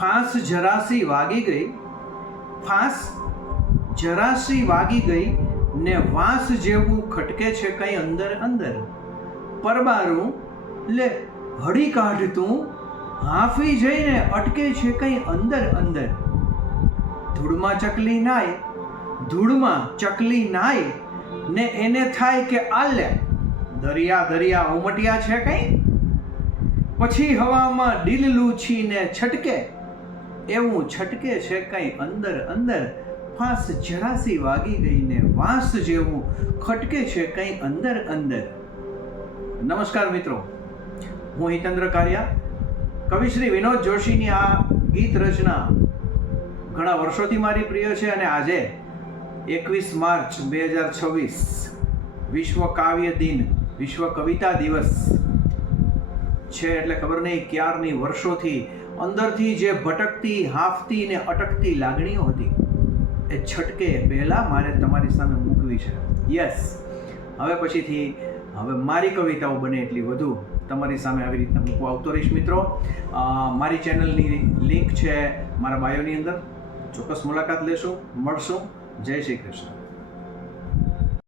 France જરાસી વાગી ગઈ, France જરાસી વાગી ગઈ ને વાંસ જેવું ખટકે છે કંઈ અંદર અંદર. પરબારું લે હળી કાઢતું હાંફી જઈને અટકે છે કંઈ અંદર અંદર. ધૂળમાં ચકલી નાય, ધૂળમાં ચકલી નાય ને એને થાય કે આલે દરિયા દરિયા ઉમટ્યા છે કંઈ. પછી હવામાં ડીલલું છીને છટકે એવું છટકે છે કંઈ અંદર અંદર. ફાંસ જરાસી વાગી ગઈ ને વાંસ જેવું ખટકે છે કંઈ અંદર અંદર. નમસ્કાર મિત્રો, હું હિતેન્દ્ર કારિયા. કવિ શ્રી વિનોદ જોશીની આ ગીત રચના ઘણા વર્ષોથી મારી પ્રિય છે અને આજે 21 માર્ચ 2026 વિશ્વ કાવ્ય દિન, વિશ્વ કવિતા દિવસ છે એટલે ખબર નહીં ક્યારની વર્ષોથી અંદરથી જે ભટકતી, હાંફતી ને અટકતી લાગણીઓ હતી એ છટકે પહેલાં મારે તમારી સામે મૂકવી છે. યસ, હવે પછીથી હવે મારી કવિતાઓ બને એટલી વધુ તમારી સામે આવી રીતના મૂકવા આવતો રહીશ. મિત્રો, મારી ચેનલની લિંક છે મારા બાયોની અંદર, ચોક્કસ મુલાકાત લેશો, મળશું. જય શ્રી કૃષ્ણ.